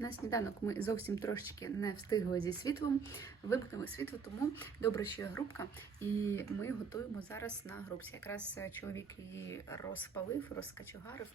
На сніданок ми зовсім трошечки не встигли зі світлом. Вимкнули світло, тому добре, що є грубка, і ми готуємо зараз на грубці. Якраз е, чоловік її розпалив, розкачугарив.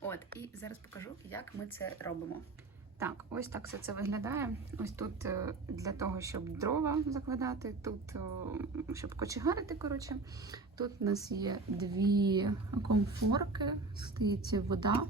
От, і зараз покажу, як ми це робимо. Так, ось так все це виглядає. Ось тут е, для того, щоб дрова закладати, тут щоб кочегарити, коротше. Тут у нас є дві комфорки, стоїть вода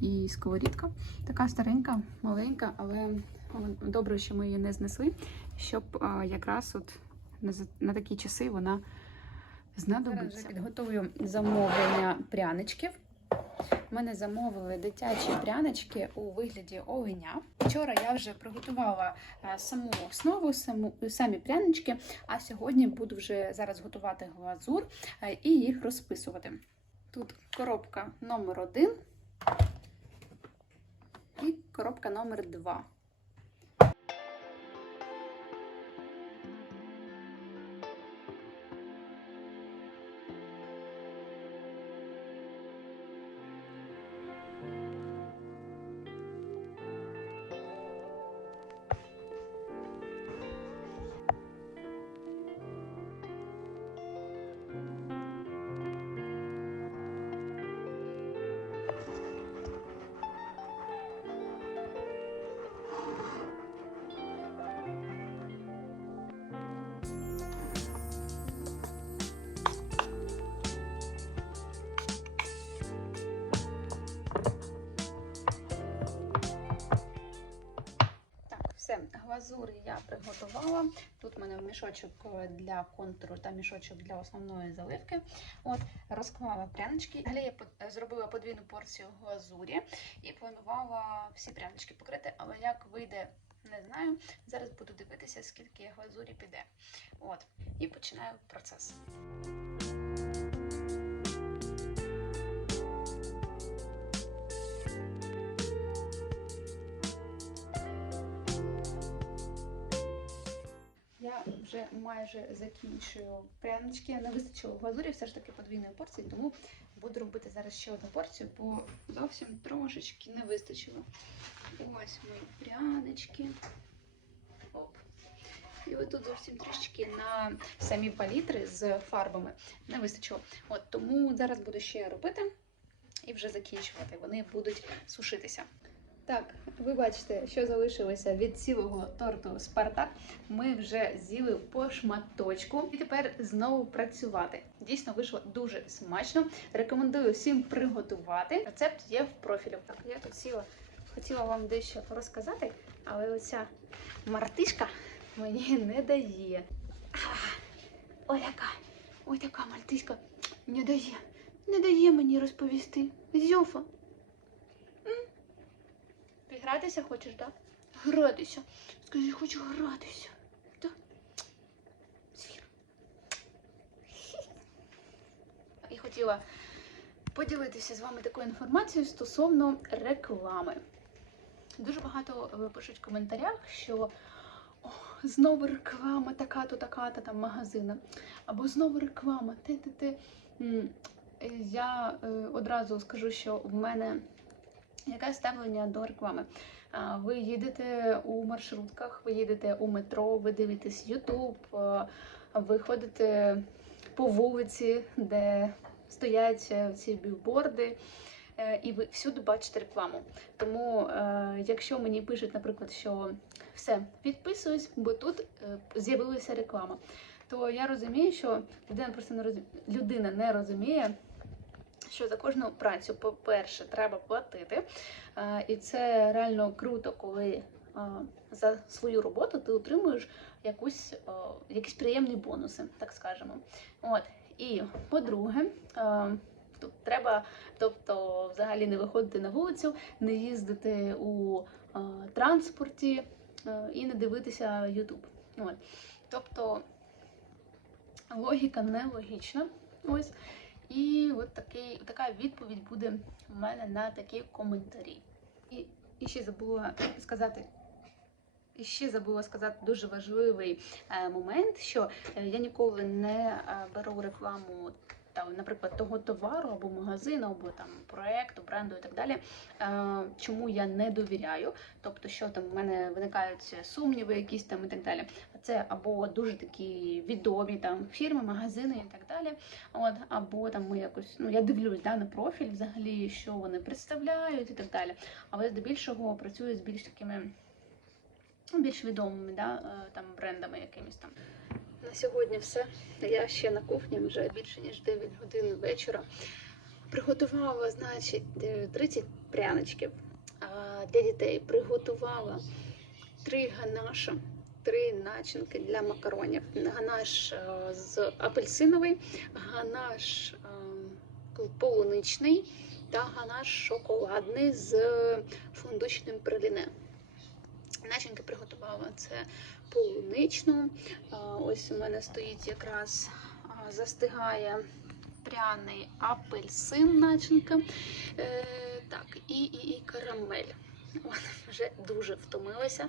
і сковорідка. Така старенька, маленька, але добре, що ми її не знесли, щоб а, якраз от на, на такі часи вона знадобиться. Зараз підготую замовлення пряничків. Мене замовили дитячі прянички у вигляді оленя. Вчора я вже приготувала е, саму основу, саму, самі прянички, а сьогодні буду вже зараз готувати глазур е, і їх розписувати. Тут коробка номер один коробка номер два. Все, глазур я приготувала. Тут в мене мішочок е, для контуру та мішочок для основної заливки. От, розклала прянички. Далі я зробила подвійну порцію глазурі і планувала всі прянички покрити, але як вийде, не знаю. Зараз буду дивитися, скільки глазурі піде. От, і починаю процес. Я вже майже закінчую прянички. Не вистачило глазурі, все ж таки подвійної порції, тому буду робити зараз ще одну порцію, бо зовсім трошечки не вистачило. Ось мої прянички. Оп. І от тут зовсім трішечки на самі палітри з фарбами не вистачило. От тому зараз буду ще робити і вже закінчувати. Вони будуть сушитися. Так, ви бачите, що залишилося від цілого торту Спартак. Ми вже з'їли по шматочку і тепер знову працювати. Дійсно вийшло дуже смачно. Рекомендую всім приготувати. Рецепт є в профілі. Так, я тут сіла, хотіла вам дещо розказати, але оця мартишка мені не дає. Ой, яка, ой, така мартишка не дає. Не дає мені розповісти. Зюфа. Ти гратися хочеш, так? Да? Гратися. Скажи, хочу гратися. Звір. І хотіла поділитися з вами такою інформацією стосовно реклами. Дуже багато е, пишуть в коментарях, що о, знову реклама така-то, така-то там магазина. Або знову реклама. Е, Я е, одразу скажу, що в мене Яке ставлення до реклами? Ви їдете у маршрутках, ви їдете у метро, ви дивитесь Ютуб, ви ходите по вулиці, де стоять е, ці білборди, е, і ви всюди бачите рекламу. Тому, е, якщо мені пишуть, наприклад, що все, підписуюсь, бо тут з'явилася реклама, то я розумію, що людина просто не розуміє, людина не розуміє що за кожну працю, по-перше, треба платити. Е, І це реально круто, коли е, за свою роботу ти отримуєш якусь, е, якісь приємні бонуси, так скажемо. От. І по-друге, треба, тобто, взагалі не виходити на вулицю, не їздити у транспорті і не дивитися. От. Тобто логіка нелогічна. Ось. І от такий, така відповідь буде в мене на такі коментарі. І, і ще забула сказати. І ще забула сказати дуже важливий е, момент, що е, я ніколи не е, беру рекламу та, наприклад, того товару або магазину, або там проекту, бренду і так далі, чому я не довіряю, тобто, що там в мене виникають сумніви, якісь там і так далі. Це або дуже такі відомі там фірми, магазини і так далі. От, або там ми якось, ну я дивлюсь да, на профіль взагалі, що вони представляють і так далі. Але здебільшого працюю з більш такими ну, більш відомими да, е, там брендами якимись там. На сьогодні все. Я ще на кухні вже більше ніж 9 годин вечора. Приготувала, значить, е, 30 пряничків для дітей. Приготувала 3 ганаша, 3 начинки для макаронів. Ганаш е, з апельсиновий, ганаш е, полуничний та ганаш шоколадний з фундучним праліне. Начинки приготувала це полуничну. Ось у мене стоїть якраз застигає пряний апельсин начинка. Е, так, і, і, і карамель. От, вже дуже втомилася.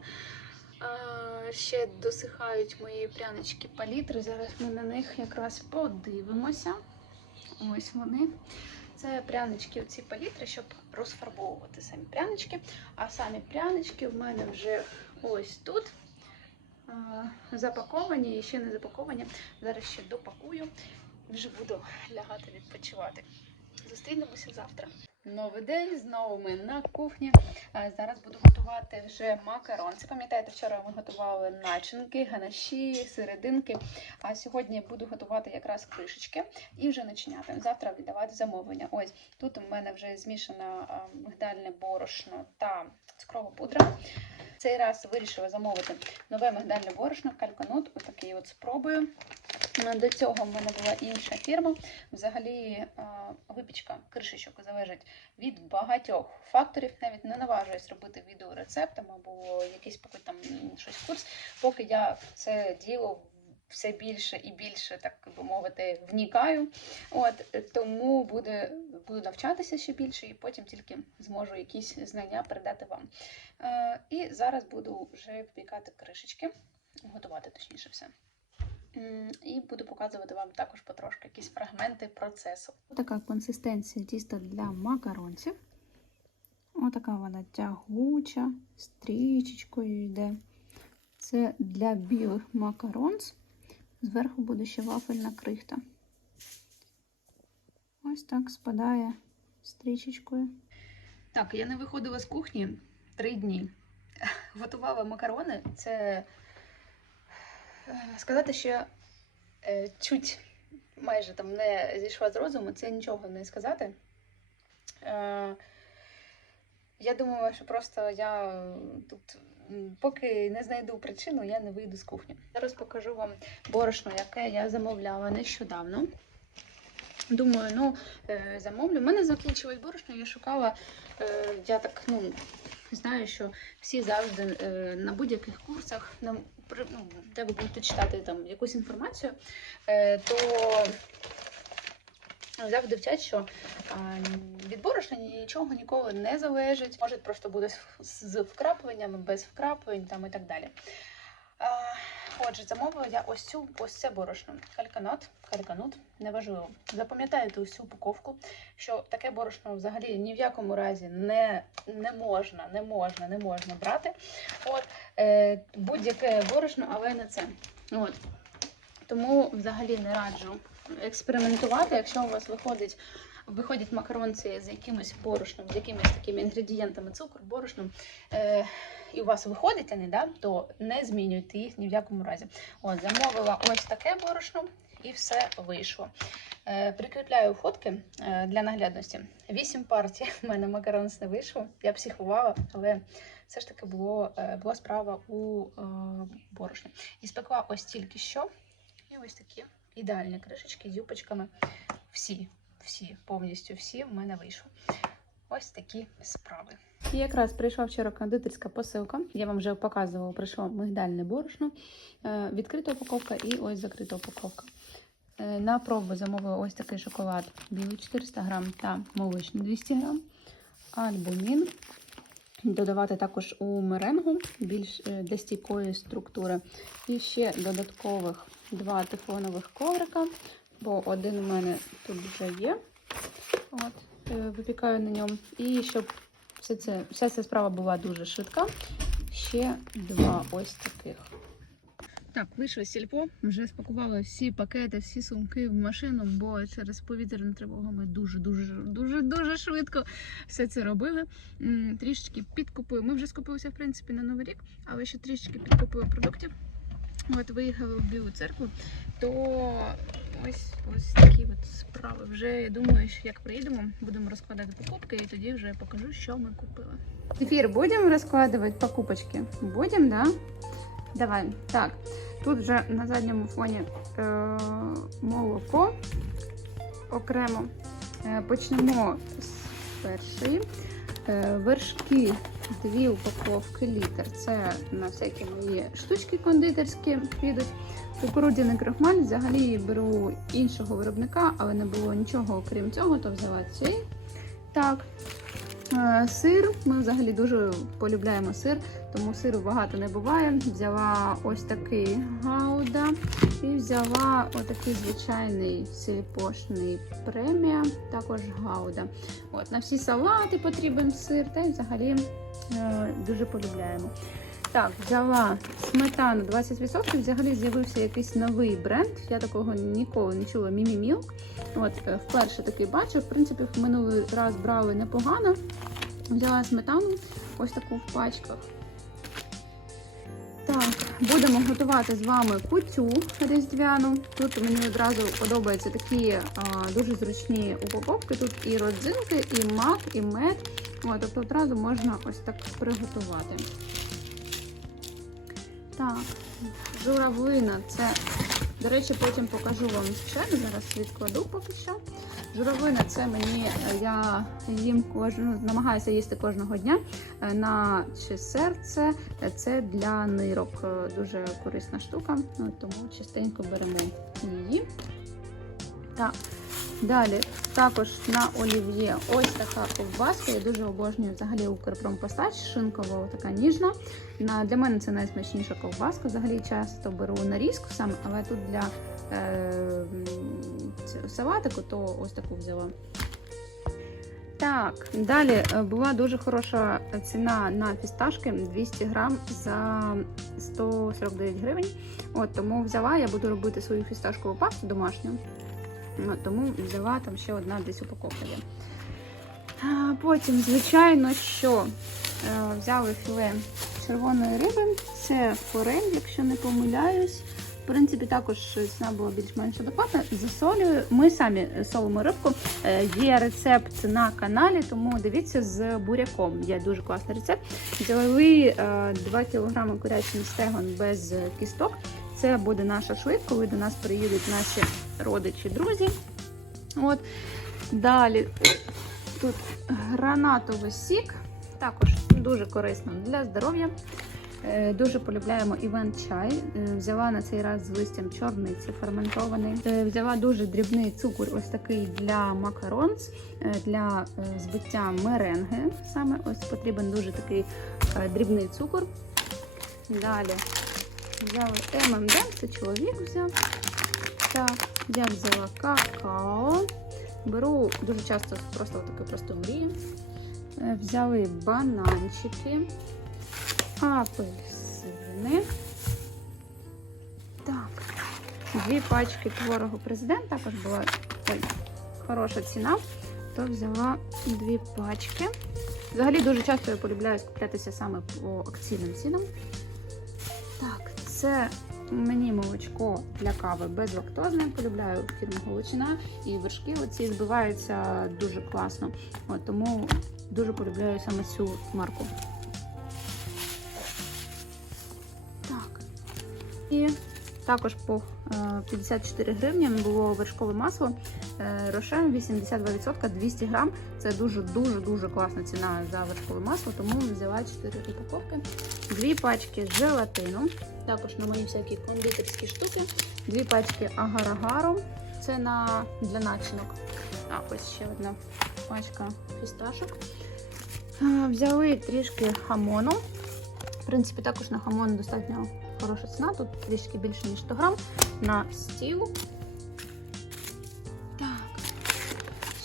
Ще досихають мої прянички палітри. Зараз ми на них якраз подивимося. Ось вони. Це прянички ці палітри, щоб розфарбовувати самі прянички. А самі прянички в мене вже ось тут запаковані і ще не запаковані. Зараз ще допакую вже буду лягати відпочивати. Зустрінемося завтра. Новий день, знову ми на кухні. Зараз буду готувати вже макарон. Це пам'ятаєте, вчора ми готували начинки, ганаші, серединки. А сьогодні буду готувати якраз кришечки і вже начиняти. Завтра віддавати замовлення. Ось тут у мене вже змішано а, мигдальне борошно та цукрова пудра. Цей раз вирішила замовити нове мигдальне борошно, кальканут, отакий от спробую. Е, До цього в мене була інша фірма. Взагалі випічка кришечок залежить від багатьох факторів. Навіть не наважуюсь робити відеорецептом або якийсь поки там щось курс, поки я це діло все більше і більше, так би мовити, внікаю. От е, тому буде, буду навчатися ще більше, і потім тільки зможу якісь знання передати вам. Е, і зараз буду вже випікати кришечки, готувати точніше все. І буду показувати вам також потрошки якісь фрагменти процесу. Така консистенція тіста для макаронців. Отака вона тягуча, стрічечкою йде. Це для білих макаронц. Зверху буде ще вафельна крихта. Ось так спадає стрічечкою. Так, я не виходила з кухні три дні. Готувала макарони. Це сказати, що я е, чуть майже там не зійшла з розуму, це нічого не сказати. Е, я думала, що просто я тут, поки не знайду причину, я не вийду з кухні. Зараз покажу вам борошно, яке я замовляла нещодавно. Думаю, ну е, замовлю. У мене закінчилось борошно, я шукала. е, Я так ну, знаю, що всі завжди е, на будь-яких курсах, на, ну, де ви будете читати там якусь інформацію, е, то завжди вчать, що від борошна нічого ніколи не залежить. Може просто буде з- вкрапленнями, без вкраплень там і так далі. Отже, замовила я ось цю ось це борошно. Кальканот, кальканут, неважливо. Запам'ятайте усю упаковку, що таке борошно взагалі ні в якому разі не, не можна, не можна, не можна брати. От, е, будь-яке борошно, але не це. От. Тому взагалі не раджу експериментувати, якщо у вас виходить. Виходять макаронці з якимось борошном, з якимись такими інгредієнтами, цукор, борошном, е, і у вас виходить вони, да, то не змінюйте їх ні в якому разі. От, замовила ось таке борошно і все вийшло. Е, прикріпляю фотки е, для наглядності. Вісім партій в мене макаронс не вийшло. Я психувала, але все ж таки було, е, була справа у е, борошні. І спекла ось тільки що. І ось такі ідеальні кришечки з юпочками. Всі, всі, повністю всі в мене вийшло. Ось такі справи. І якраз прийшла вчора кондитерська посилка. Я вам вже показувала, прийшло мигдальне борошно, е, відкрита упаковка і ось закрита упаковка. Е, На пробу замовила ось такий шоколад білий 400 грам та молочний 200 грам. Альбумін. Додавати також у меренгу більш е, для стійкої структури. І ще додаткових два тефлонових коврика бо один у мене тут вже є. От, е, випікаю на ньому. І щоб все це, вся ця справа була дуже швидка, ще два ось таких. Так, вийшло з сільпо, вже спакували всі пакети, всі сумки в машину, бо через повітряну тривогу ми дуже, дуже, дуже, дуже швидко все це робили. Трішечки підкупили. Ми вже скупилися, в принципі, на Новий рік, але ще трішечки підкупили продуктів. От виїхали в Білу церкву, то ось ось такі от справи. Вже я думаю, що як приїдемо, будемо розкладати покупки, і тоді вже покажу, що ми купили. Ефір будемо розкладувати покупочки? Будемо, да? Давай. Так, тут вже на задньому фоні е- молоко окремо. Е, почнемо з першої. Е, вершки, дві упаковки літр. Це на всякі мої штучки кондитерські підуть. Кукурудзяний крахмаль взагалі беру іншого виробника, але не було нічого окрім цього, то взяла цей. Так. Е, Сир. Ми взагалі дуже полюбляємо сир, тому сиру багато не буває. Взяла ось такий гауда і взяла отакий звичайний сільпошний премія, також гауда. От, на всі салати потрібен сир, та й взагалі е, дуже полюбляємо. Так, взяла сметану 20%. Взагалі з'явився якийсь новий бренд. Я такого ніколи не чула. Мімі Мілк. От е, вперше такий бачу. В принципі, минулий раз брали непогано. Взяла сметану, ось таку в пачках. Так, будемо готувати з вами кутю різдвяну. Тут мені одразу подобаються такі а, дуже зручні упаковки. Тут і родзинки, і мак, і мед. От, тобто одразу можна ось так приготувати. Так, журавлина. Це, до речі, потім покажу вам ще. Зараз відкладу поки що. Журавлина це мені, я їм кожну, намагаюся їсти кожного дня е, на чи серце. Е, Це для нирок е, дуже корисна штука, тому частенько беремо її. Так. Далі також на олів'є ось така ковбаска. Я дуже обожнюю взагалі Укрпромпостач, шинкова, така ніжна. На, для мене це найсмачніша ковбаска. Взагалі часто беру нарізку саме, але тут для салатику, то ось таку взяла. Так, далі е, була дуже хороша ціна на фісташки 200 грам за 149 гривень. От тому взяла, я буду робити свою фісташкову пасту домашню. От, Тому взяла там ще одна десь упаковка є. Потім, звичайно, що е, взяли філе червоної риби. Це форель, якщо не помиляюсь. В принципі, також ціна була більш-менш адекватна. Засолюю. Ми самі солимо рибку. Е, Є рецепт на каналі, тому дивіться з буряком. Є дуже класний рецепт. Взяли е, 2 кг курячий стегон без кісток. Це буде наша швид, коли до нас приїдуть наші родичі, друзі. От. Далі тут гранатовий сік, також дуже корисно для здоров'я. Е, Дуже полюбляємо івент чай. Е, Взяла на цей раз з листям чорниці ферментований. Е, Взяла дуже дрібний цукор, ось такий для макаронс, для збиття меренги. Саме ось потрібен дуже такий дрібний цукор. Далі взяли ММД, це чоловік взяв. Так, я взяла какао. Беру дуже часто просто таку просту мрію. Взяли бананчики, апельсини. Так, дві пачки творогу президент, також була ой, хороша ціна, то взяла дві пачки. Взагалі дуже часто я полюбляю куплятися саме по акційним цінам. Так, це мені молочко для кави безлактозне. Полюбляю фірму Галичина і вершки оці збиваються дуже класно. От, тому дуже полюбляю саме цю марку. І також по е, 54 гривні було вершкове масло. Рошен 82%, 200 грам. Це дуже-дуже-дуже класна ціна за вершкове масло, тому взяла 4 упаковки. Дві пачки желатину, також на мої всякі кондитерські штуки. Дві пачки агар-агару, це на, для начинок. А ось ще одна пачка фісташок. Е, Взяли трішки хамону. В принципі, також на хамон достатньо хороша ціна. Тут трішки більше, ніж 100 грам на стіл.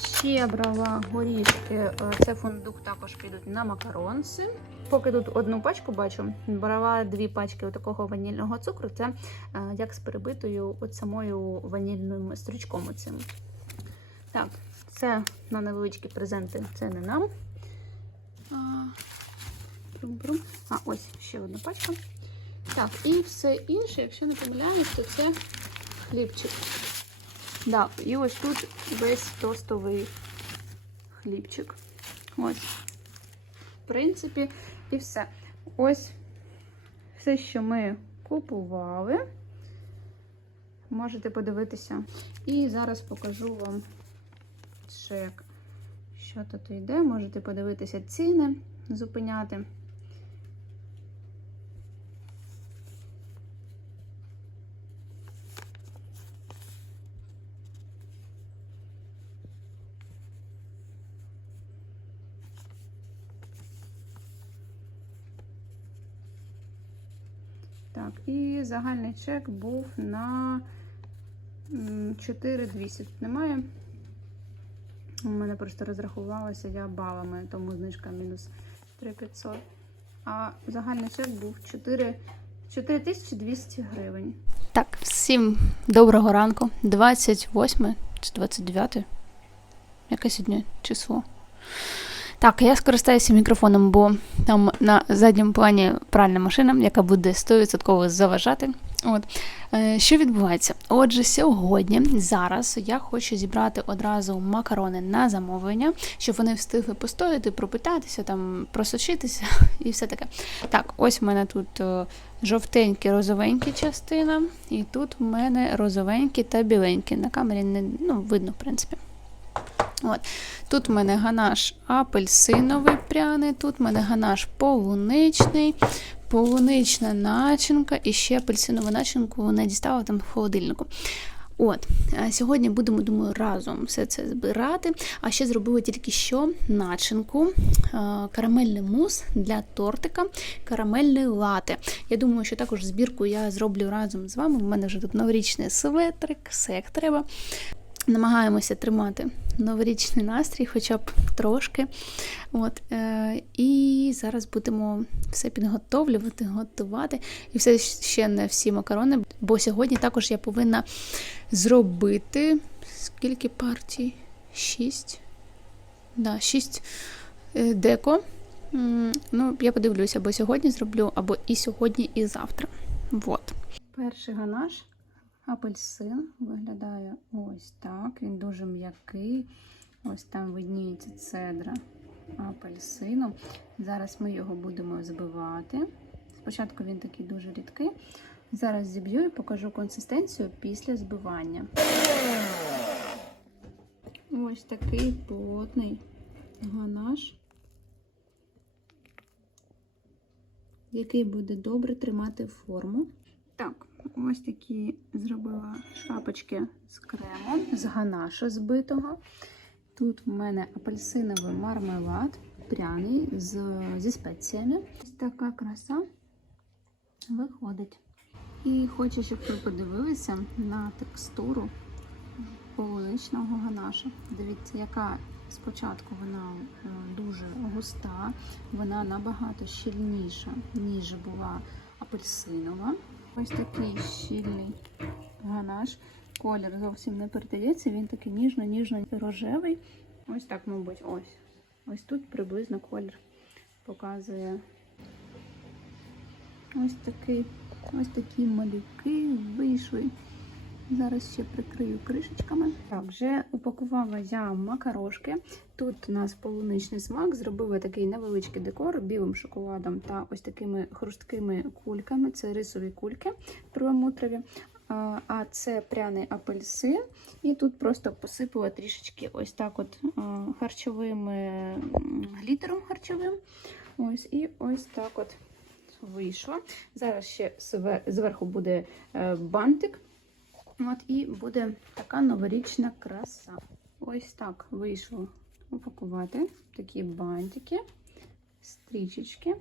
Ще брала горішки. е, Це фундук також підуть на макаронси. Поки тут одну пачку бачу, брала дві пачки такого ванільного цукру. Це е, як з перебитою от самою ванільним стручком. Оцим. Так, це на невеличкі презенти, це не нам. А ось ще одна пачка. Так, і все інше, якщо не помиляюсь, то це хлібчик. Да, і ось тут весь тостовий хлібчик. Ось. В принципі, і все. Ось все, що ми купували. Можете подивитися. І зараз покажу вам чек. Що тут йде? Можете подивитися ціни, зупиняти. І загальний чек був на 4200. Тут немає. У мене просто розрахувалася я балами, тому знижка мінус 3500. А загальний чек був 4, 4200 гривень. Так, всім доброго ранку. 28 чи 29? Яке сьогодні число? Так, я скористаюся мікрофоном, бо там на задньому плані пральна машина, яка буде 100% заважати. От. Е, Що відбувається? Отже, сьогодні, зараз я хочу зібрати одразу макарони на замовлення, щоб вони встигли постояти, пропитатися, там, просочитися і все таке. Так, ось в мене тут е, жовтенькі, розовенькі частина, і тут в мене розовенькі та біленькі. На камері не ну, видно, в принципі. От. Тут в мене ганаш апельсиновий пряний, тут в мене ганаш полуничний, полунична начинка і ще апельсинову начинку вона дістала там в холодильнику. От, сьогодні будемо, думаю, разом все це збирати. А ще зробила тільки що начинку, е, карамельний мус для тортика, карамельний лате. Я думаю, що також збірку я зроблю разом з вами. У мене вже тут новорічний светрик, все як треба. Намагаємося тримати новорічний настрій, хоча б трошки. От, е, і зараз будемо все підготовлювати, готувати. І все ще не всі макарони, бо сьогодні також я повинна зробити скільки партій? Шість. Да, шість е, деко. Ну, я подивлюся, або сьогодні зроблю, або і сьогодні, і завтра. Вот. Перший ганаш апельсин виглядає ось так. Він дуже м'який. Ось там видніється цедра апельсину. Зараз ми його будемо збивати. Спочатку він такий дуже рідкий. Зараз зіб'ю і покажу консистенцію після збивання. Ось такий плотний ганаш, який буде добре тримати форму. Так, ось такі зробила шапочки з кремом, з ганашу збитого. Тут в мене апельсиновий мармелад, пряний з, зі спеціями. Ось така краса виходить. І хочу, щоб ви подивилися на текстуру полуничного ганаша. Дивіться, яка спочатку вона е, дуже густа, вона набагато щільніша, ніж була апельсинова. Ось такий щільний ганаш. Колір зовсім не передається, він такий ніжно-ніжно-рожевий. Ось так, мабуть, ось. Ось тут приблизно колір показує. Ось такий, ось такі малюки вийшли. Зараз ще прикрию кришечками. Так, вже упакувала я макарошки. Тут у нас полуничний смак. Зробила такий невеличкий декор білим шоколадом та ось такими хрусткими кульками. Це рисові кульки перламутрові. А це пряний апельсин. І тут просто посипала трішечки ось так от харчовим е, глітером харчовим. Ось І ось так от вийшло. Зараз ще зверху буде е, бантик. От і буде така новорічна краса. Ось так вийшло упакувати такі бантики, стрічечки.